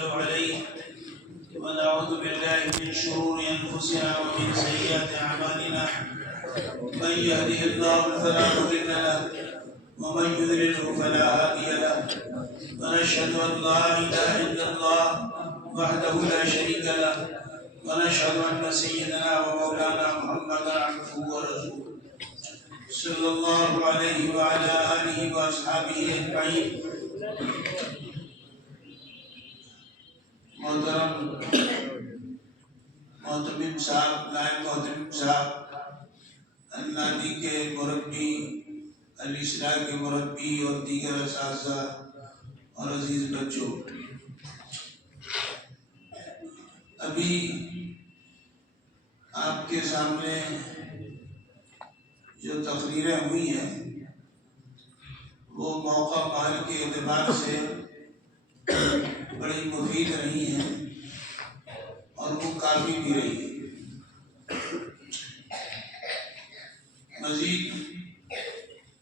عليه ونعوذ بالله من شرور أنفسنا ومن سيئات أعمالنا من يهده الله فلا مضل له ومن يضلله فلا هادي له ونشهد أن لا إله إلا الله وحده لا شريك له ونشهد أن سيدنا ومولانا محمدا عبده ورسوله صلى الله عليه وعلى آله وأصحابه أجمعين. محترم صاحب، نائب محترم صاحب، النادی کے مربی، الاصلاح کے مربی اور دیگر اساتذہ اور عزیز بچوں، ابھی آپ کے سامنے جو تقریریں ہوئی ہیں وہ موقع مال کے اعتبار سے بڑی مفید رہی ہیں اور وہ کافی بھی رہی ہے. مزید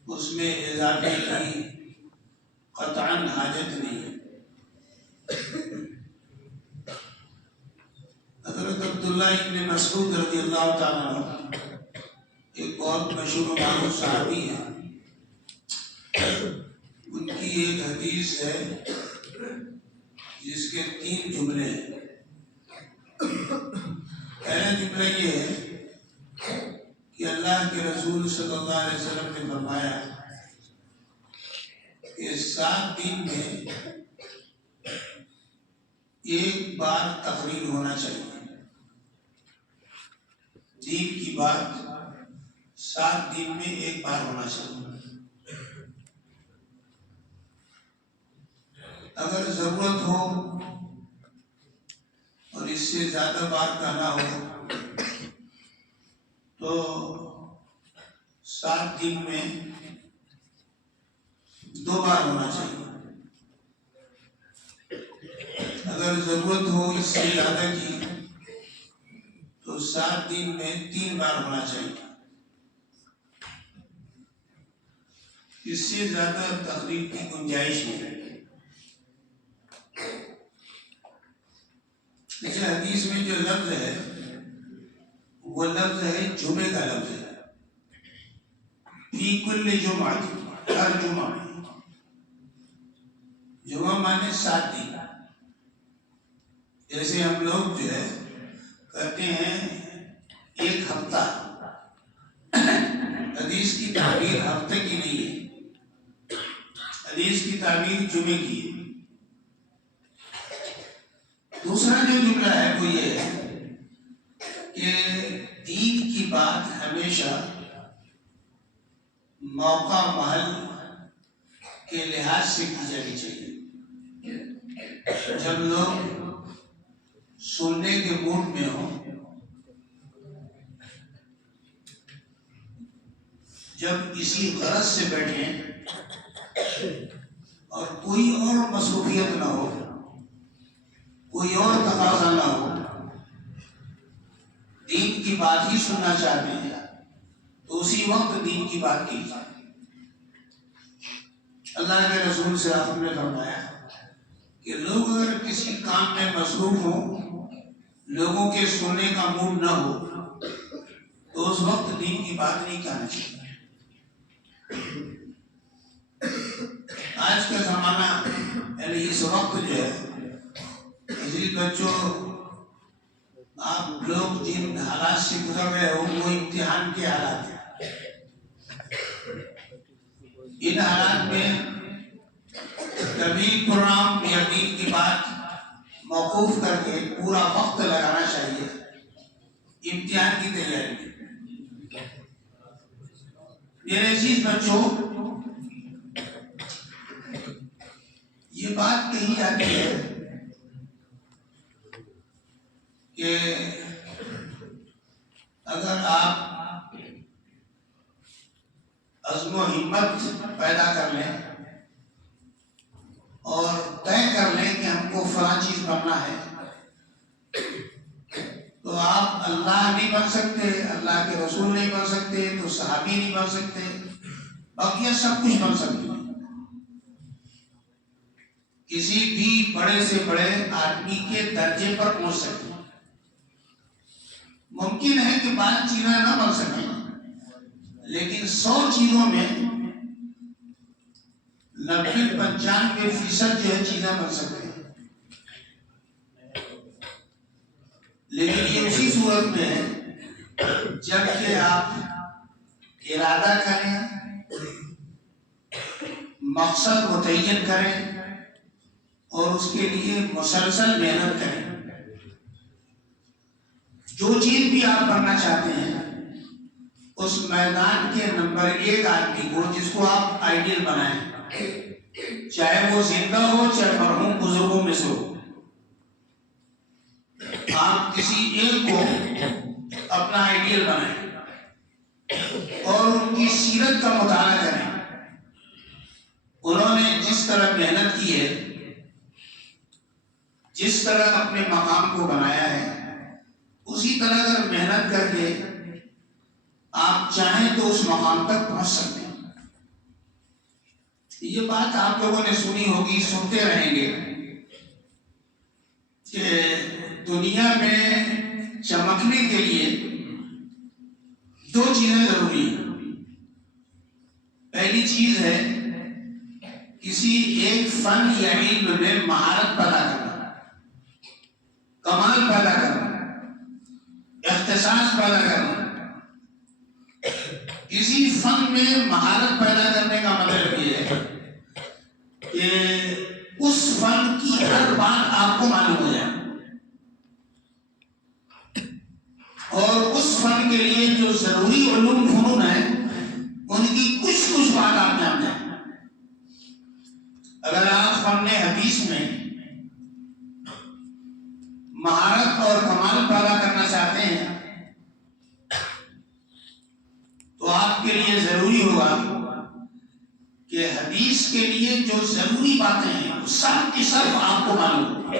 اس میں اضافے کی قطعاً حاجت نہیں ہے. حضرت عبداللہ ابن مسعود رضی اللہ تعالیٰ عنہ ایک بہت مشہور و معروف صحابی ہیں. ان کی ایک حدیث ہے جس کے 3 جملے ہیں. پہلا جملہ یہ ہے کہ اللہ کے رسول صلی اللہ علیہ وسلم نے فرمایا کہ 7 دن میں ایک بار تقریر ہونا چاہیے. دین کی بات 7 دن میں ایک بار ہونا چاہیے. اگر ضرورت ہو اور اس سے زیادہ بار کہنا ہو تو 7 دن میں 2 بار ہونا چاہیے. اگر ضرورت ہو اس سے زیادہ کی تو 7 دن میں 3 بار ہونا چاہیے. اس سے زیادہ تقریر کی گنجائش نہیں. لیکن حدیث میں جو لفظ ہے وہ لفظ ہے جمعے کا لفظ ہے. فی کل جمعہ، ہر جمعہ میں. جمعہ مانے 7 دن. جیسے ہم لوگ جو ہے کہتے ہیں ایک ہفتہ. حدیث کی تعبیر ہفتے کی نہیں ہے، حدیث کی تعبیر جمعے کی ہے. دوسرا جو جملہ ہے وہ یہ ہے کہ دین کی بات ہمیشہ موقع محل کے لحاظ سے کی جانی چاہیے. جب لوگ سننے کے موڈ میں ہوں، جب کسی غرض سے بیٹھیں اور کوئی اور مصروفیت نہ ہو، کوئی اور تقاضا نہ ہو، دین کی بات ہی سننا چاہتے ہیں تو اسی وقت دین کی بات کی جائے. اللہ کے رسول سے آپ نے فرمایا کہ لوگ اگر کسی کام میں مصروف ہوں، لوگوں کے سننے کا موڈ نہ ہو تو اس وقت دین کی بات نہیں کہنا چاہیے. آج کا زمانہ یعنی اس وقت جو ہے، عزیز بچوں، آپ لوگ جن حالات سے گزر رہے ہو وہ امتحان کے حالات ہیں. ان حالات میں کبھی پروگرام یا دین کی بات موقوف کر کے پورا وقت لگانا چاہیے امتحان کی تیاری میں. میرے عزیز بچوں، یہ بات کہی جاتی ہے کہ اگر آپ عزم و ہمت پیدا کر لیں اور طے کر لیں کہ ہم کو فلاں چیز بننا ہے تو آپ اللہ نہیں بن سکتے، اللہ کے رسول نہیں بن سکتے، تو صحابی نہیں بن سکتے، بقیہ سب کچھ بن سکتے. کسی بھی بڑے سے بڑے آدمی کے درجے پر پہنچ سکتے ہیں۔ ممکن ہے کہ بعض چیزیں نہ بن سکیں، لیکن 100 چیزوں میں 90-95% جو ہے چیزیں بن سکتے ہیں۔ لیکن یہ اسی صورت میں ہے جب کہ آپ ارادہ کریں، مقصد متعین کریں اور اس کے لیے مسلسل محنت کریں۔ جو چیز بھی آپ کرنا چاہتے ہیں اس میدان کے نمبر 1 آدمی کو، جس کو آپ آئیڈیل بنائیں، چاہے وہ زندہ ہو چاہے مرحوم بزرگوں میں سے ہو، آپ کسی ایک کو اپنا آئیڈیل بنائیں اور ان کی سیرت کا مطالعہ کریں۔ انہوں نے جس طرح محنت کی ہے، جس طرح اپنے مقام کو بنایا ہے، اسی طرح اگر محنت کر کے آپ چاہیں تو اس مقام تک پہنچ سکتے ہیں۔ یہ بات آپ لوگوں نے سنی ہوگی، سنتے رہیں گے کہ دنیا میں چمکنے کے لیے 2 چیزیں ضروری ہیں۔ پہلی چیز ہے کسی ایک فن یا علم میں مہارت پیدا کرنا، کمال پیدا کرنا، اختصاص پیدا کرنا۔ کسی فن میں مہارت پیدا کرنے کا مطلب یہ ہے کہ اس فن کی ہر بات آپ کو معلوم ہو جائے، اور اس فن کے لیے جو ضروری علوم فنون ہیں ان کی کچھ بات آپ جان جائیں۔ اگر آپ فن حدیث میں مہارت اور کمال پیدا کرنا چاہتے ہیں تو آپ کے لیے ضروری ہوگا کہ حدیث کے لیے جو ضروری باتیں ہیں سب کی سب آپ کو معلوم ہو،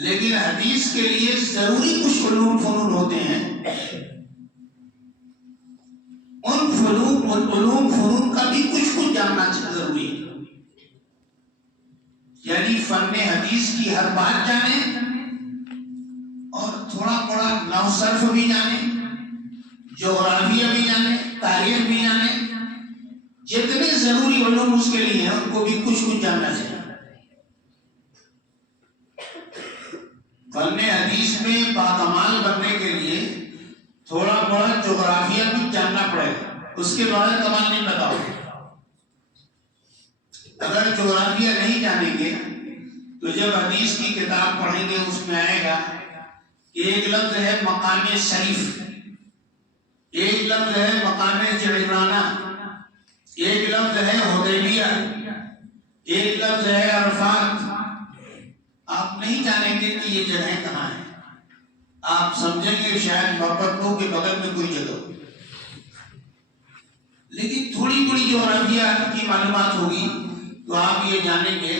لیکن حدیث کے لیے ضروری کچھ علوم فنون ہوتے ہیں، ان علوم فنون کا بھی کچھ جاننا ضروری ہے۔ یعنی فن حدیث کی ہر بات جانیں اور تھوڑا بڑا نحو صرف بھی جانیں، جغرافیہ بھی جانیں، تاریخ بھی جانیں، جتنے ضروری علوم اس کے لیے ہیں ان کو بھی کچھ جاننا چاہیے۔ فن حدیث میں باکمال بننے کے لیے تھوڑا بڑا جغرافیہ بھی جاننا پڑے گا، اس کے بارے کمال نہیں بتاؤ۔ اگر جغرافیہ نہیں جانیں گے تو جب حدیث کی کتاب پڑھیں گے اس میں آئے گا کہ ایک لفظ ہے مقام شریف، ایک لفظ ہے مقام جعرانہ، ایک لفظ ہے حدیبیہ، ایک لفظ ہے عرفات۔ آپ نہیں جانیں گے کہ یہ جگہیں کہاں ہیں، آپ سمجھیں گے شاید محبتوں کے بغل میں کوئی جگہ ہو، لیکن تھوڑی بڑی جغرافیہ کی معلومات ہوگی تو آپ یہ جانیں گے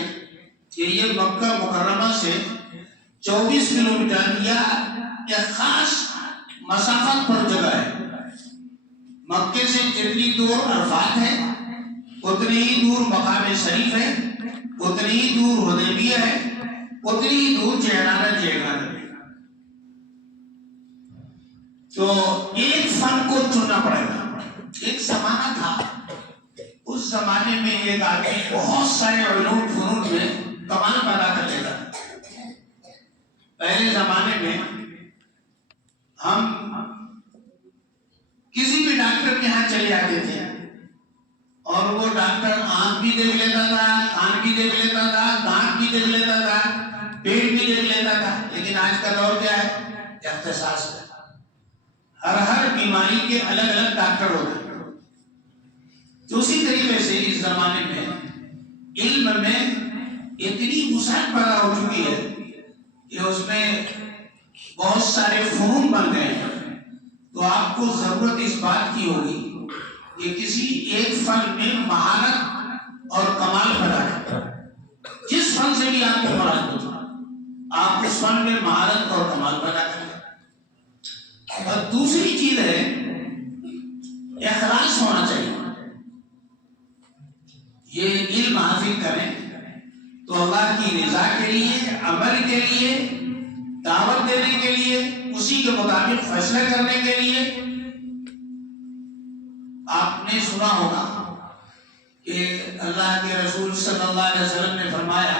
کہ یہ مکہ مکرمہ سے 24 کلومیٹر یا ایک خاص مسافت پر جگہ ہے۔ مکے سے جتنی دور عرفات ہے اتنی ہی دور مقام شریف ہے، اتنی ہی دور حدیبیہ ہے، اتنی ہی دور جعرانہ ہے۔ تو ایک فن کو چننا پڑے گا۔ ایک زمانہ تھا، اس زمانے میں ایک آدمی بہت سارے علوم فنون میں کمال پیدا کر لیتا۔ پہلے زمانے میں ہم کسی بھی ڈاکٹر کے یہاں چلے جاتے تھے اور وہ ڈاکٹر آنکھ بھی دیکھ لیتا تھا، کان بھی دیکھ لیتا تھا، دانت بھی دیکھ لیتا تھا، پیٹ بھی دیکھ لیتا تھا۔ لیکن آج کا دور کیا ہے؟ اختصاص ہے، ہر بیماری کے الگ الگ ڈاکٹر ہوتے ہیں۔ تو اسی طریقے سے اس زمانے میں علم میں اتنی وسعت پیدا ہو چکی ہے کہ اس میں بہت سارے فنون بن گئے ہیں۔ تو آپ کو ضرورت اس بات کی ہوگی کہ کسی ایک فن میں مہارت اور کمال پیدا کریں۔ جس فن سے بھی آپ کو مراد ہو آپ اس فن میں مہارت اور کمال پیدا کریں۔ اور دوسری چیز ہے اخلاص ہونا چاہیے۔ یہ علم حاصل کریں تو اللہ کی رضا کے لیے، عمل کے لیے، دعوت دینے کے لیے، اسی کے مطابق فیصلہ کرنے کے لیے آپ نے سنا ہوگا کہ اللہ کے رسول صلی اللہ علیہ وسلم نے فرمایا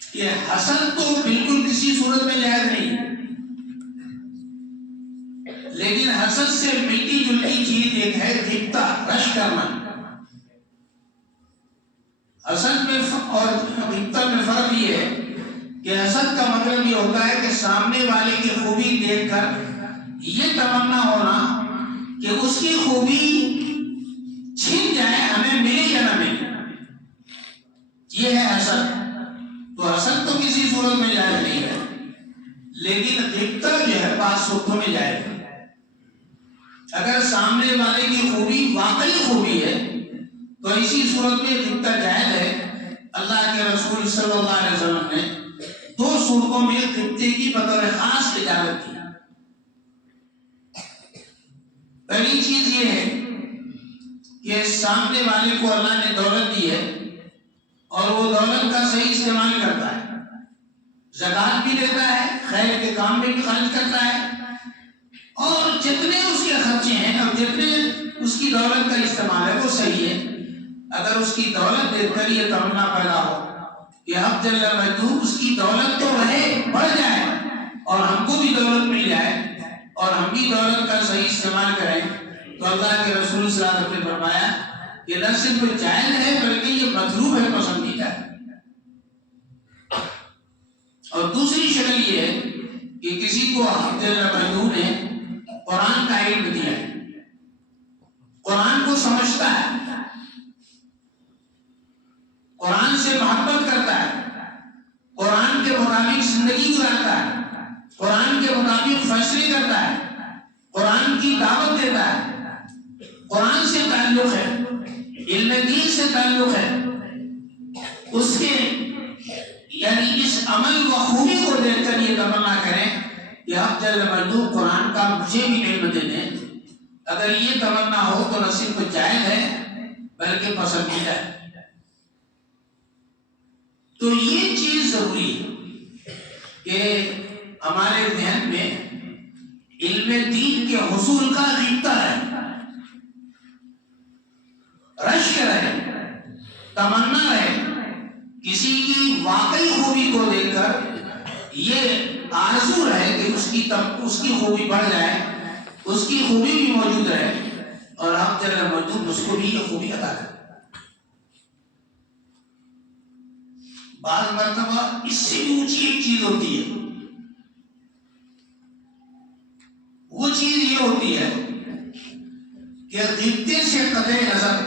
کہ حسد تو بالکل کسی صورت میں جائز نہیں، لیکن حسد سے ملتی جلتی چیز ایک ہے غبطہ، رش کرنا۔ حسد میں اور غبطہ میں فرق یہ ہے کہ حسد کا مطلب یہ ہوتا ہے کہ سامنے والے کی خوبی دیکھ کر یہ تمنا ہونا کہ اس کی خوبی چھن جائے، ہمیں ملے یا نہ ملے، یہ ہے حسد۔ تو حسد تو کسی صورت میں جائز نہیں ہے، لیکن غبطہ جو ہے بعض صورتوں میں جائز ہے۔ اگر سامنے والے کی خوبی واقعی خوبی ہے تو اسی صورت میں غبطہ جائز ہے۔ اللہ کے رسول صلی اللہ علیہ وسلم نے 2 صورتوں میں غبطے کی بطور خاص اجازت کی۔ پہلی چیز یہ ہے کہ سامنے والے کو اللہ نے دولت دی ہے اور وہ دولت کا صحیح استعمال کرتا ہے، زکوٰۃ بھی دیتا ہے، خیر کے کام میں بھی خرچ کرتا ہے، اور جتنے اس کے خرچے ہیں اور جتنے اس کی دولت کا استعمال ہے وہ صحیح ہے۔ اگر اس کی دولت دیکھ کر یہ تمنا پیدا ہو کہ اب جل مجدود اس کی دولت تو رہے، بڑھ جائے اور ہم کو بھی دولت مل جائے اور ہم بھی دولت کا صحیح استعمال کریں، تو اللہ کے رسول صلی اللہ علیہ وسلم نے فرمایا کہ نہ صرف جائز ہے بلکہ یہ مطلوب ہے، پسندیدہ ہے۔ اور دوسری شکل یہ ہے کہ کسی کو جل مجدود نے قرآن کا علم دیا ہے، قرآن کو سمجھتا ہے، قرآن سے محبت کرتا ہے، قرآن کے مطابق زندگی گزارتا ہے، قرآن کے مطابق فیصلے کرتا ہے، قرآن کی دعوت دیتا ہے، قرآن سے تعلق ہے، علم دین سے تعلق ہے، اس کے یعنی اس عمل و خوبی کو دیکھ کر یہ تمنا کریں کہ اب جل مجدود قرآن کا مجھے بھی علم دے دیں۔ اگر یہ تمنا ہو تو نہ صرف جائز ہے بلکہ پسندیدہ ہے۔ تو یہ چیز ضروری ہے کہ ہمارے ذہن میں علم دین کے حصول کا غبطہ رہے، رشک رہے، تمنا رہے، کسی کی واقعی خوبی کو دیکھ کر یہ آرزو رہے کہ اس کی خوبی بڑھ جائے، اس کی خوبی بھی موجود رہے اور ہم جل مجدود اس کو بھی یہ خوبی عطا کرے۔ بعض مرتبہ اس سے بھی اونچی ایک چیز ہوتی ہے، وہ چیز یہ ہوتی ہے کہ غبطے سے قطع نظر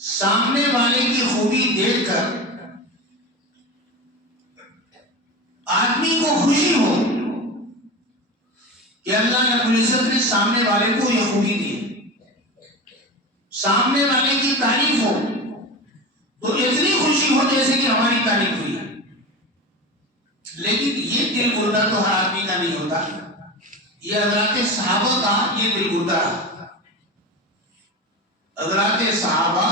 سامنے والے کی خوبی دیکھ کر آدمی کو خوشی ہو کہ اللہ رب العزت نے سامنے والے کو یہ خوبی دی، سامنے والے کی تعریف ہو تو اتنی خوشی ہو جیسے کہ ہماری تعریف ہوئی ہے۔ لیکن یہ دل گردہ تو ہر آدمی کا نہیں ہوتا، یہ حضرات صحابہ کا یہ دل گردہ رہا۔ حضرات صحابہ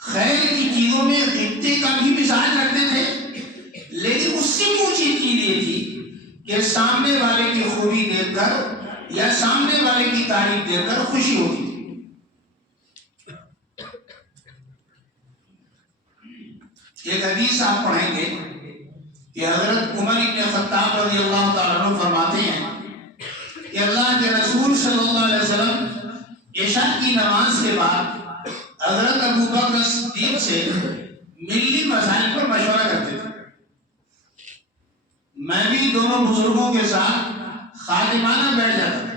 خیر کی چیزوں میں غبطے کا بھی مزاج رکھتے تھے، لیکن اس سے بھی اونچی چیز یہ تھی کہ سامنے والے کی خوبی دیکھ کر یا سامنے والے کی تعریف دیکھ کر خوشی ہوتی تھی۔ ایک حدیث آپ پڑھیں گے کہ حضرت عمر بن خطاب رضی اللہ تعالیٰ عنہ فرماتے ہیں کہ اللہ کے رسول صلی اللہ علیہ وسلم عشاء کی نماز کے بعد حضرت ابو بکر صدیق سے ملی مسائل پر مشورہ کرتے تھے۔ میں بھی دونوں بزرگوں کے ساتھ خادمانہ بیٹھ جاتا تھا۔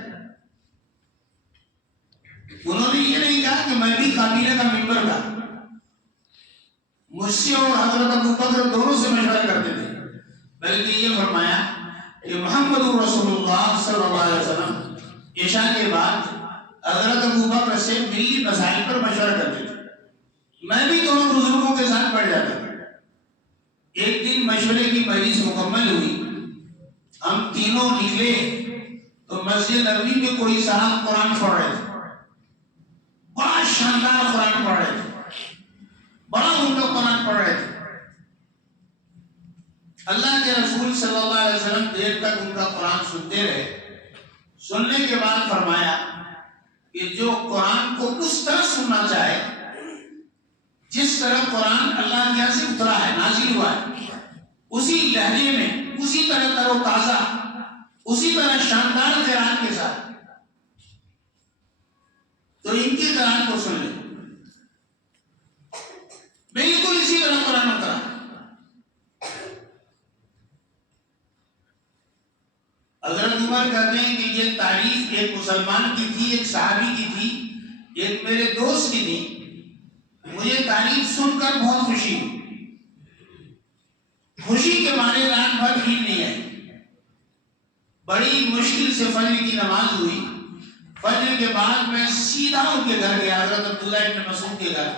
انہوں نے یہ نہیں کہا کہ میں بھی قابلہ کا ممبر تھا، مجھ سے اور حضرت ابو بکر دونوں سے مشورہ کرتے تھے، بلکہ یہ فرمایا کہ محمد رسول اللہ صلی اللہ علیہ وسلم عشاء کے بعد حضرت ابو بکر سے ملی مسائل پر مشورہ کرتے تھے، میں بھی دونوں بزرگوں کے ساتھ بیٹھ جاتا تھا۔ ایک دن مشورے کی مجلس مکمل ہوئی، ہم تینوں نکلے تو مسجد نبوی میں کوئی صاحب قرآن پڑھ رہے تھے، بڑا شاندار قرآن پڑھ رہے تھے، بڑا عمدہ قرآن پڑھ رہے تھے. اللہ کے رسول صلی اللہ علیہ وسلم دیر تک ان کا قرآن سنتے رہے. سننے کے بعد فرمایا کہ جو قرآن کو اس طرح سننا چاہے جس طرح قرآن اللہ کے یہاں سے اترا ہے، نازل ہوا ہے، اسی لہجے میں، اسی طرح تر و تازہ، اسی طرح شاندار قرآن کے ساتھ، تو ان کی قرآن کو سن لیں. بالکل اسی طرح قرآن اترا. حضرت عمر کہتے ہیں کہ یہ تعریف ایک مسلمان کی تھی، ایک صحابی کی تھی، ایک میرے دوست کی تھی. مجھے تعریف سن کر بہت خوشی ہوئی. خوشی کے مارے رات بھر نیند نہیں آئی. بڑی مشکل سے فجر کی نماز ہوئی. فجر کے بعد میں سیدھا ان کے گھر گیا، حضرت عبداللہ ابن مسعود کے گھر.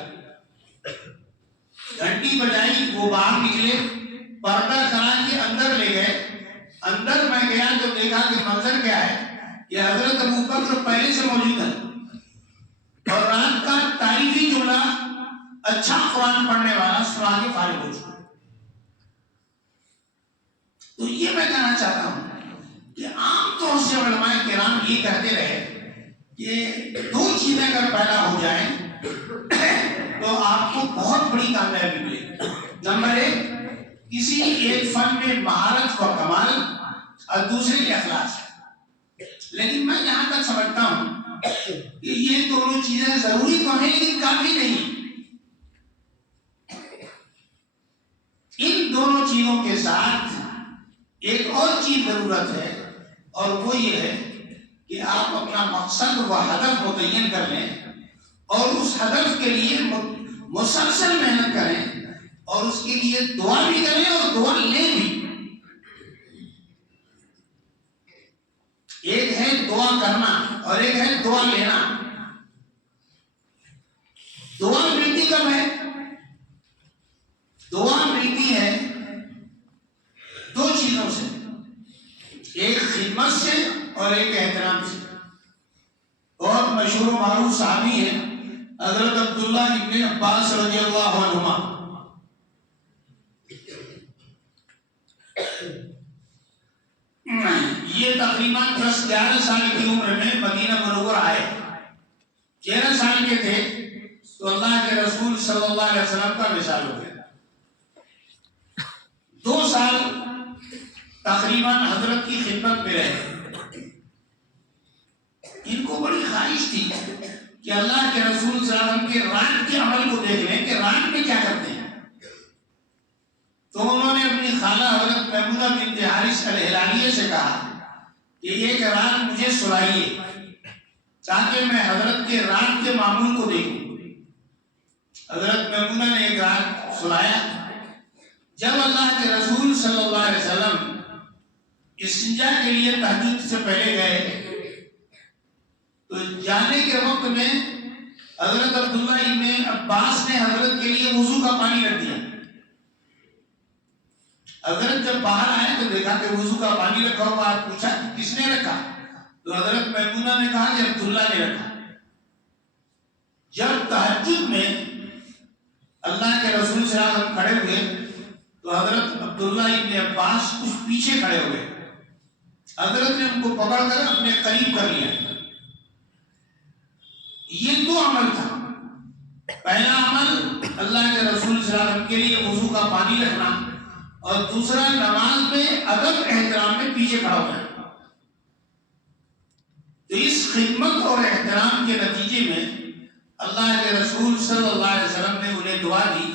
گھنٹی بجائی، وہ باہر نکلے، پردہ کرا کے اندر لے گئے. اندر میں گیا تو دیکھا کہ منظر کیا ہے کہ حضرت ابوبکر پہلے سے موجود ہے اور رات کا تعریفی جملہ اچھا قرآن پڑھنے والا سنا کے فارغ ہو چکا. تو یہ میں کہنا چاہتا ہوں کہ عام طور سے علماء کرام یہ کہتے رہے کہ دو چیزیں اگر پیدا ہو جائیں تو آپ کو بہت بڑی کامیابی ملے گی. نمبر ایک، کسی ایک فن میں مہارت و کمال، اور دوسرے اخلاص. لیکن میں یہاں تک سمجھتا ہوں کہ یہ دونوں چیزیں ضروری تو ہیں لیکن کافی نہیں. ان دونوں چیزوں کے ساتھ ایک اور چیز ضرورت ہے، اور وہ یہ ہے کہ آپ اپنا مقصد و ہدف متعین کر لیں اور اس ہدف کے لیے مسلسل محنت کریں اور اس کے لیے دعا بھی کریں اور دعا لیں بھی. ایک ہے دعا کرنا اور ایک ہے دعا لینا. دعا ملتی کب ہے؟ دعا ملتی ہے دو چیزوں سے، ایک خدمت سے اور ایک احترام سے. بہت مشہور و معروف صحابی ہیں حضرت عبداللہ ابن عباس رضی اللہ عنہما. یہ تقریباً 10-11 سال کی عمر میں مدینہ منورہ آئے. 13 سال کے تھے تو اللہ کے رسول صلی اللہ علیہ وسلم کا وصال ہو گیا. 2 سال تقریباً حضرت کی خدمت میں رہے. ان کو بڑی خواہش تھی کہ اللہ کے رسول صلی اللہ علیہ وسلم کے رات کے عمل کو دیکھ لیں کہ رات میں کیا کرتے ہیں. تو انہوں نے اپنی خالہ حضرت میمونہ بنت حارث الہلالیہ سے کہا کہ ایک رات مجھے سلائیے تاکہ میں حضرت کے رات کے معمول کو دیکھوں. حضرت میمونہ نے ایک رات سلایا. جب اللہ کے رسول صلی اللہ علیہ وسلم استنجا کے لیے تہجد سے پہلے گئے تو جانے کے وقت میں حضرت عبداللہ ابن عباس نے حضرت کے لیے وضو کا پانی رکھ دیا. حضرت جب باہر آئے تو دیکھا کہ وضو کا پانی رکھا ہوا. پوچھا کس نے رکھا؟ تو حضرت میمونہ نے کہا کہ عبداللہ نے رکھا. جب تہجد میں اللہ کے رسول صلی اللہ علیہ وسلم کھڑے ہوئے تو حضرت عبداللہ ابن عباس کچھ پیچھے کھڑے ہوئے. حضرت نے ان کو پکڑ کر اپنے قریب کر لیا. یہ 2 عمل تھا. پہلا عمل اللہ کے رسول صلی اللہ علیہ وسلم کے لیے وضو کا پانی رکھنا اور دوسرا نماز میں ادب احترام میں پیچھے کھڑا ہو جانا. تو اس خدمت اور احترام کے نتیجے میں اللہ کے رسول صلی اللہ علیہ وسلم نے انہیں دعا دی،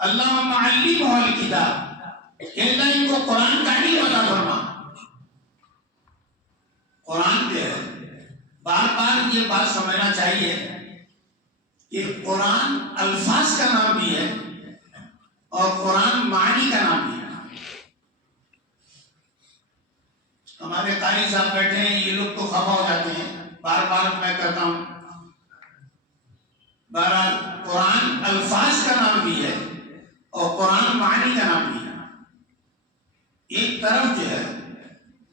اللہم علمہ الکتاب، کہ اللہ ان کو قرآن کا علم عطا فرما. قرآن پہ بار بار یہ بات سمجھنا چاہیے کہ قرآن الفاظ کا نام بھی ہے اور قرآن معنی کا نام بھی ہے. ہمارے قاری صاحب بیٹھے ہیں، یہ لوگ تو خفا ہو جاتے ہیں، بار بار میں کہتا ہوں. بہرحال قرآن الفاظ کا نام بھی ہے اور قرآن معنی کا نام بھی ہے. ایک طرف جو ہے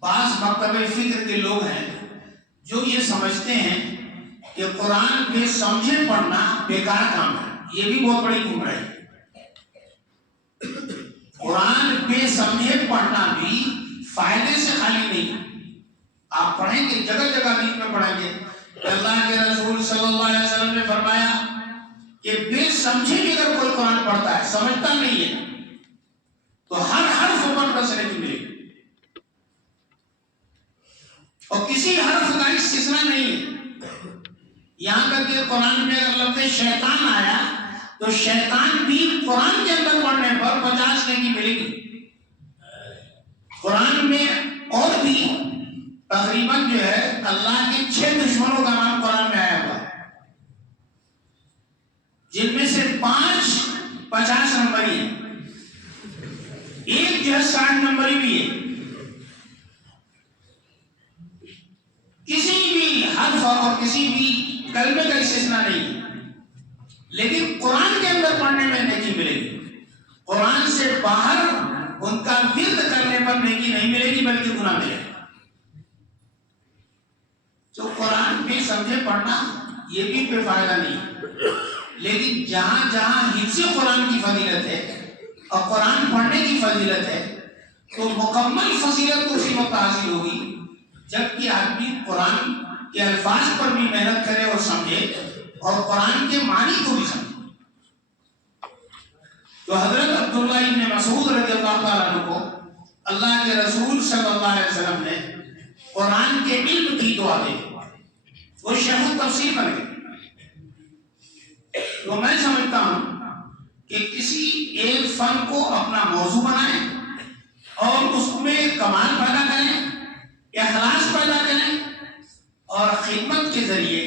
بعض مکتبہ فکر کے لوگ ہیں جو یہ سمجھتے ہیں کہ قرآن پہ سمجھے پڑھنا بیکار کام ہے. یہ بھی بہت بڑی گمراہی ہے. قرآن بے سمجھے پڑھنا بھی فائدے سے خالی نہیں. آپ پڑھیں گے جگہ جگہ بیچ میں پڑھیں گے. اللہ کے رسول صلی اللہ علیہ وسلم نے فرمایا کہ بے سمجھے بھی اگر کوئی قرآن پڑھتا ہے، سمجھتا نہیں ہے، تو ہر حرف پر 10 نیکی ملے گی، اور کسی حرف کا استثنا نہیں ہے. یہاں تک کہ قرآن میں اگر لفظ شیطان آیا تو شیطان بھی قرآن کے اندر پڑھنے پر 50 نیکی ملے گی. قرآن میں اور بھی تقریباً جو ہے اللہ کے 6 دشمنوں کا نام قرآن میں آیا ہوا ہے، جن میں سے 5 50 نمبری ہیں، ایک جو ہے 60 نمبری بھی ہے. کسی بھی حرف اور کسی بھی کلمے کا استثنا نہیں ہے. لیکن قرآن کے اندر پڑھنے میں نیکی ملے گی. قرآن سے باہر ان کا ورد کرنے پر نیکی نہیں ملے گی بلکہ گناہ ملے گا. تو قرآن بھی سمجھے پڑھنا یہ بھی کوئی فائدہ نہیں. لیکن جہاں جہاں حفظ قرآن کی فضیلت ہے اور قرآن پڑھنے کی فضیلت ہے تو مکمل فضیلت تو اسی وقت حاصل ہوگی جبکہ آدمی قرآن کے الفاظ پر بھی محنت کرے اور سمجھے اور قرآن کے معنی کو بھی سمجھے. تو حضرت عبداللہ ابن مسعود رضی اللہ تعالیٰ عنہ کو اللہ کے رسول صلی اللہ علیہ وسلم نے قرآن کے علم کی دعا دی، وہ شیخ التفسیر بن گئے. تو میں سمجھتا ہوں کہ کسی ایک فن کو اپنا موضوع بنائیں اور اس میں کمال پیدا کریں، اخلاص پیدا کریں اور خدمت کے ذریعے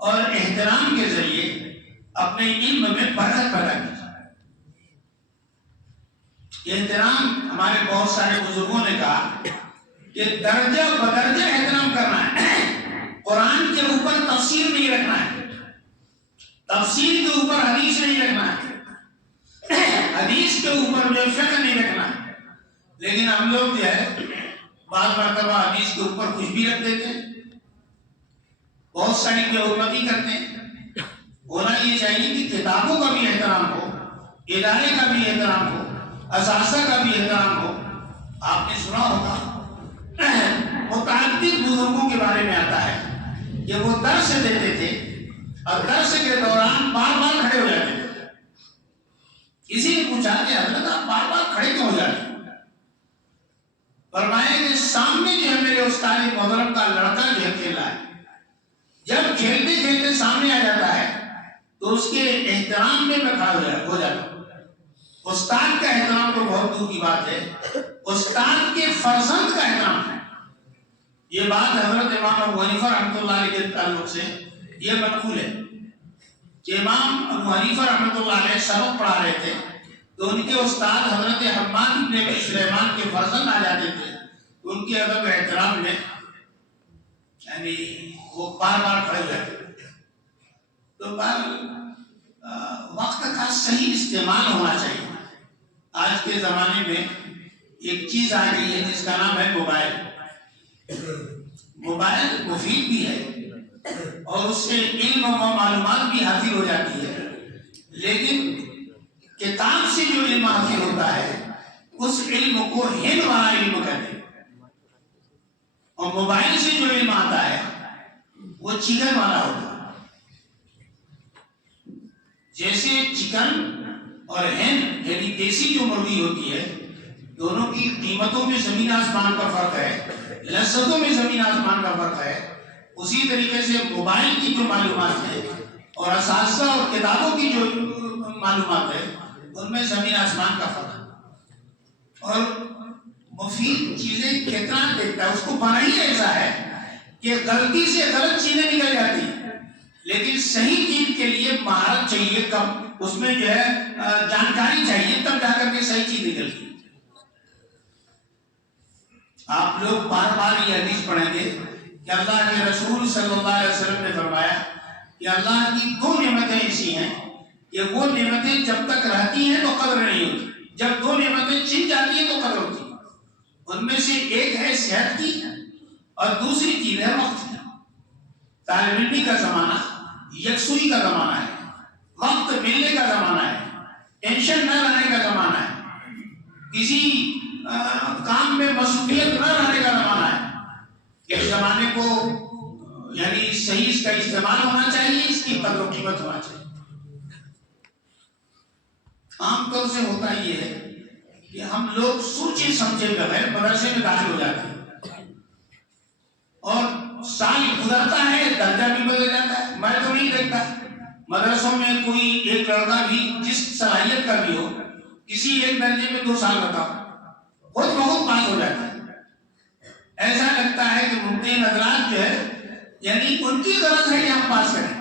اور احترام کے ذریعے اپنے علم میں برکت پیدا کی. احترام ہمارے بہت سارے بزرگوں نے کہا کہ درجہ بدرجہ احترام کرنا ہے. قرآن کے اوپر تفسیر نہیں رکھنا ہے، تفسیر کے اوپر حدیث نہیں رکھنا ہے، حدیث کے اوپر جو فقہ نہیں رکھنا ہے. لیکن ہم لوگ جو ہے بعض مرتبہ حدیث کے اوپر کچھ بھی رکھ دیتے ہیں، بہت ساری بے حرمتی کرتے ہیں. ہونا یہ چاہیے کہ کتابوں کا بھی احترام ہو، ادارے کا بھی احترام ہو، اساتذہ کا بھی احترام ہو. آپ نے سنا ہوگا متعدد بزرگوں کے بارے میں آتا ہے کہ وہ درس دیتے تھے اور درس کے دوران بار بار کھڑے ہو جاتے تھے. کسی نے پوچھا کہ حضرت آپ بار بار کھڑے کیوں ہو جاتے ہیں؟ فرمایا کہ سامنے جو ہے میرے استاد محترم کا لڑکا جو ہے کھیل رہا ہے، جب کھیلتے کھیلتے سامنے آ جاتا ہے تو اس کے احترام میں کھڑا ہو جاتا ہوں. استاد کا احترام تو بہت دور کی بات ہے، استاد کے فرزند کا احترام ہے. یہ بات حضرت امام ابو حنیفہ رحمۃ اللہ علیہ کے تعلق سے یہ منقول ہے کہ امام ابو حنیفہ رحمۃ اللہ علیہ سبق پڑھا رہے تھے تو ان کے استاد حضرت حماد بن ابی سلیمان کے فرزند آ جاتے تھے. ان کے ادب احترام میں یعنی وہ بار بار کھڑے ہوئے. تو وقت کا صحیح استعمال ہونا چاہیے. آج کے زمانے میں ایک چیز آ گئی ہے جس کا نام ہے موبائل. موبائل مفید بھی ہے اور اس سے علم و معلومات بھی حاصل ہو جاتی ہے، لیکن کتاب سے جو علم حاصل ہوتا ہے اس علم کو ہند والا علم کہتے ہیں، اور موبائل سے جو علم آتا ہے وہ چکن والا ہوتا ہے. جیسے چکن اور ہند یعنی دیسی جو مرغی ہوتی ہے دونوں کی قیمتوں میں زمین آسمان کا فرق ہے، لذتوں میں زمین آسمان کا فرق ہے، اسی طریقے سے موبائل کی جو معلومات ہے اور اساتذہ اور کتابوں کی جو معلومات ہے ان میں زمین آسمان کا فرق ہے. اور مفید چیزیں کتنا دیکھتا ہے، اس کو بنا ہی ایسا ہے کہ غلطی سے غلط چیزیں نکل جاتی ہیں، لیکن صحیح چیز کے لیے مہارت چاہیے، کم اس میں جو ہے جانکاری چاہیے، تب جا کر کے صحیح چیز نکلتی ہے. آپ لوگ بار بار یہ حدیث پڑھیں گے کہ اللہ کے رسول صلی اللہ علیہ وسلم نے فرمایا کہ اللہ کی 2 نعمتیں ایسی ہیں کہ وہ نعمتیں جب تک رہتی ہیں تو قدر نہیں ہوتی، جب 2 نعمتیں چھن جاتی ہیں تو قدر ہوتی ہے. ان میں سے ایک ہے صحت کی اور دوسری چیز ہے وقت کی. طالب علمی کا زمانہ یکسوئی کا زمانہ ہے، وقت ملنے کا زمانہ ہے، ٹینشن نہ رہنے کا زمانہ ہے. کسی کام میں مصروفیت نہ رہنے کا زمانہ ہے۔ اس زمانے کو یعنی صحیح اس کا استعمال ہونا چاہیے، اس کی قدر و قیمت ہونا چاہیے۔ عام طور سے ہوتا یہ ہے کہ ہم لوگ سوچے سمجھے بغیر مدرسے میں داخل ہو جاتے ہیں اور سال گزرتا ہے درجہ بھی بدل جاتا ہے۔ میں تو نہیں دیکھتا مدرسوں میں کوئی ایک لڑکا بھی جس صلاحیت کا بھی ہو کسی ایک درجے میں 2 سال رہتا خود بہت پاس ہو جاتا ہے۔ ایسا لگتا ہے کہ ممتحن حضرات جو ہے یعنی ان کی غرض ہے کہ ہم پاس کریں،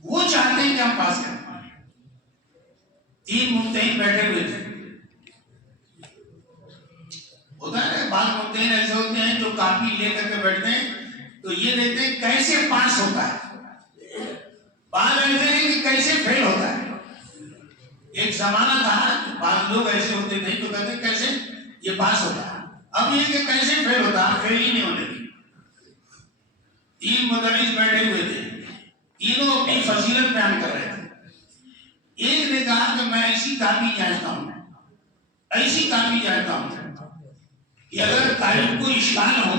وہ چاہتے ہیں کہ ہم پاس کریں۔ 3 ممتحن بیٹھے ہوئے تھے، ہوتا ہے بعض ممتحن ایسے ہوتے ہیں جو کاپی لے کر کے بیٹھتے ہیں تو یہ دیکھتے ہیں کیسے پاس ہوتا ہے، بعض ایسے ہیں کہ کیسے فیل ہوتا ہے۔ ایک زمانہ تھا بعض لوگ ایسے ہوتے تھے تو کہتے ہیں کیسے یہ پاس ہوتا ہے، اب یہ کہ کیسے فیل ہوتا ہے، فیل ہی نہیں ہونے دی۔ 3 مدرس بیٹھے ہوئے تھے، تینوں اپنی فضیلت بیان کر رہے تھے۔ ایک نے کہا کہ میں ایسی کاپی جانتا ہوں، ایسی کاپی جانتا ہوں کہ اگر طالب کو اشکال ہو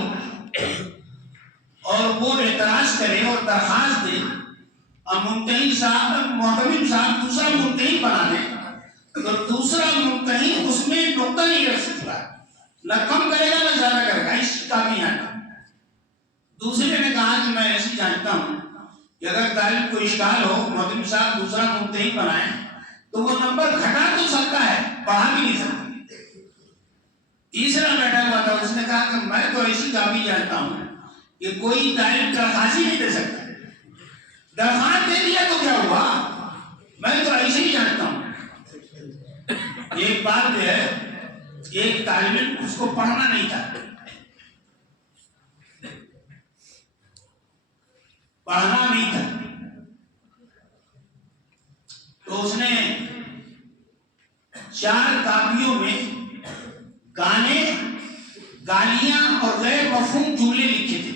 اور وہ اعتراض کرے اور درخواست دے اور ممتحن صاحب محتمم صاحب دوسرا ممتحن بنا دے تو دوسرا ممتحن اس میں نقطہ نہیں رکھ سکتا، نہ کم کرے گا نہ زیادہ کرے گا، اس کاپی جانتا ہوں۔ دوسرے نے کہا کہ میں ایسی جانتا ہوں کہ اگر طالب کو اشکال ہو محتمم صاحب دوسرا ممتحن بنائیں تو وہ نمبر گھٹا تو سکتا ہے، بڑھا بھی نہیں سکتا۔ تیسرا بیٹھا ہوا تھا، اس نے کہا کہ میں تو ایسی کاپی جانتا ہوں کہ کوئی طالب درخواست ہی نہیں دے سکتا، درخواست دے دیا تو کیا ہوا، میں تو ایسے ہی جانتا ہوں۔ ایک بات جو ہے ایک طالب علم اس کو پڑھنا نہیں تھا، پڑھنا نہیں تھا تو اس نے 4 کاپیوں میں گانے، گالیاں اور غیر مفہوم جملے لکھے تھے۔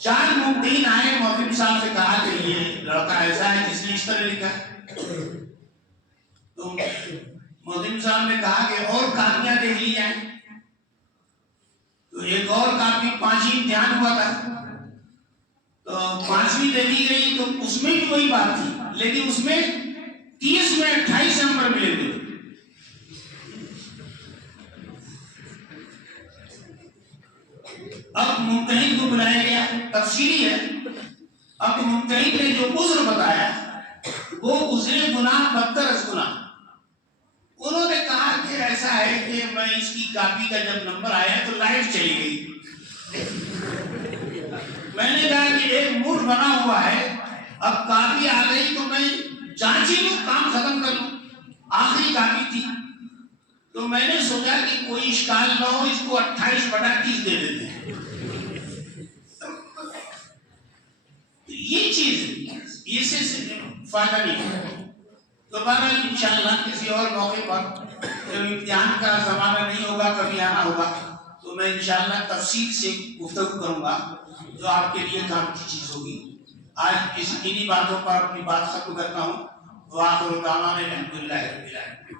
4 ممتحن آئے، محتمم صاحب سے کہا کہ یہ لڑکا ایسا ہے جس نے اس طرح لکھا ہے، تو محتمم صاحب نے کہا کہ اور کاپیاں دیکھ لی جائیں، تو ایک اور کاپی 5ویں امتحان ہوا تھا تو 5ویں دیکھی گئی تو اس میں بھی وہی بات تھی، لیکن اس میں 30 میں 28 نمبر ملے ہوئے۔ اب ممتحن کو بلایا گیا، تفصیلی ہے، اب ممتحن نے جو عذر بتایا وہ عذر گناہ بدتر از گناہ۔ انہوں نے کہا کہ ایسا ہے کہ میں اس کی کاپی کا جب نمبر آیا تو لائٹ چلی گئی، میں نے کہا کہ ایک موڈ بنا ہوا ہے، اب کاپی آ گئی تو میں جانچ ہی لوں، کام ختم کر لوں، آخری کاپی تھی تو میں نے سوچا کہ کوئی اشکال نہ ہو، اس کو 28/30 دے دیتے ہیں۔ یہ چیز اس سے فائدہ نہیں ہے۔ دوبارہ انشاءاللہ کسی اور موقع پر جب امتحان کا زمانہ نہیں ہوگا، کبھی آنا ہوگا تو میں انشاءاللہ تفصیل سے گفتگو کروں گا جو آپ کے لیے کام کی چیز ہوگی۔ آج انہی باتوں پر اپنی بات ختم کرتا ہوں۔ وآخر دعوانا الحمدللہ رب العالمین۔